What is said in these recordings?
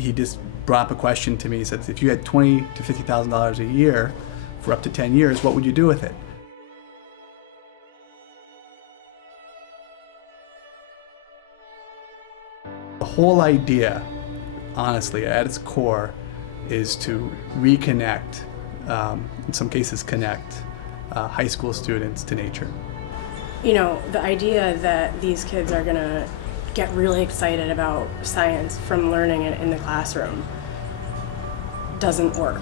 he just brought up a question to me. He said, if you had $20,000 to $50,000 a year for up to 10 years, what would you do with it? The whole idea, honestly, at its core, is to reconnect, in some cases connect, high school students to nature. You know, the idea that these kids are gonna get really excited about science from learning it in the classroom doesn't work.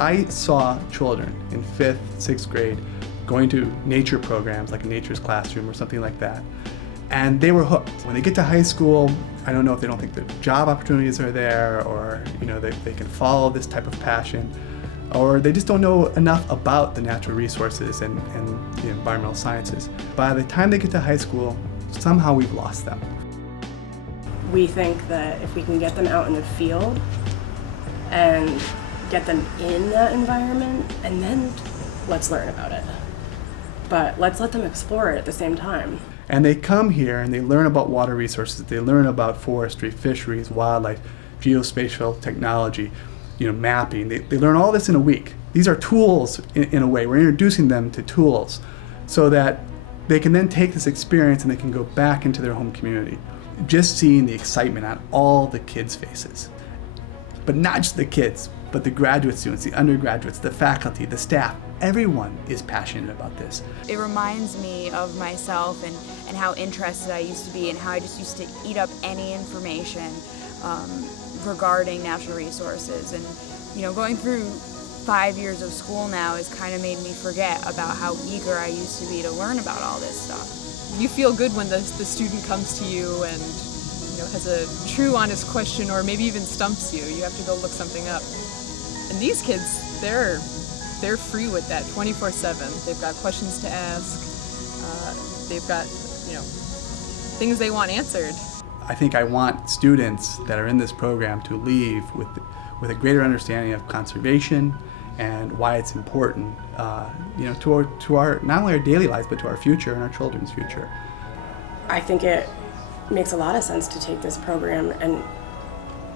I saw children in 5th, 6th grade going to nature programs like a nature's classroom or something like that, and they were hooked. When they get to high school, I don't know if they don't think the job opportunities are there, or they can follow this type of passion, or they just don't know enough about the natural resources and the environmental sciences. By the time they get to high school, somehow we've lost them. We think that if we can get them out in the field and get them in that environment, and then let's learn about it. But let's let them explore it at the same time. And they come here and they learn about water resources, they learn about forestry, fisheries, wildlife, geospatial technology, mapping. They learn all this in a week. These are tools in a way. We're introducing them to tools so that they can then take this experience and they can go back into their home community. Just seeing the excitement on all the kids' faces. But not just the kids, but the graduate students, the undergraduates, the faculty, the staff. Everyone is passionate about this. It reminds me of myself and how interested I used to be, and how I just used to eat up any information regarding natural resources. And going through 5 years of school now has kind of made me forget about how eager I used to be to learn about all this stuff. You feel good when the student comes to you and has a true, honest question, or maybe even stumps you. You have to go look something up. And these kids, they're free with that 24/7. They've got questions to ask. They've got things they want answered. I think I want students that are in this program to leave with a greater understanding of conservation and why it's important, to our not only our daily lives but to our future and our children's future. I think it makes a lot of sense to take this program and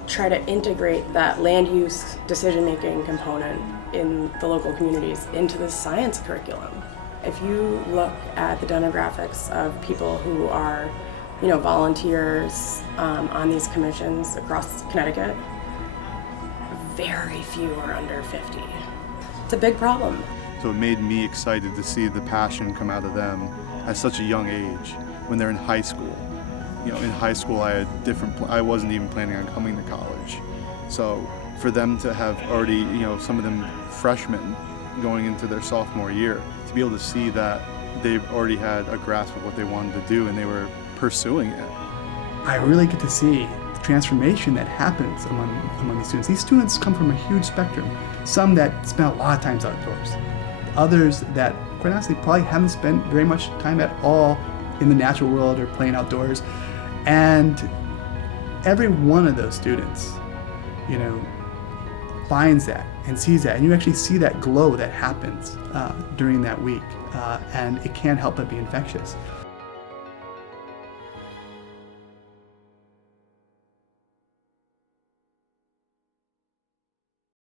try to integrate that land use decision-making component in the local communities into the science curriculum. If you look at the demographics of people who are, volunteers on these commissions across Connecticut, very few are under 50. It's a big problem. So it made me excited to see the passion come out of them at such a young age when they're in high school. In high school I wasn't even planning on coming to college. So for them to have already, some of them freshmen going into their sophomore year, to be able to see that they've already had a grasp of what they wanted to do and they were pursuing it. I really get to see the transformation that happens among these students. These students come from a huge spectrum. Some that spend a lot of time outdoors. Others that, quite honestly, probably haven't spent very much time at all in the natural world or playing outdoors. And every one of those students, finds that and sees that. And you actually see that glow that happens during that week. And it can't help but be infectious.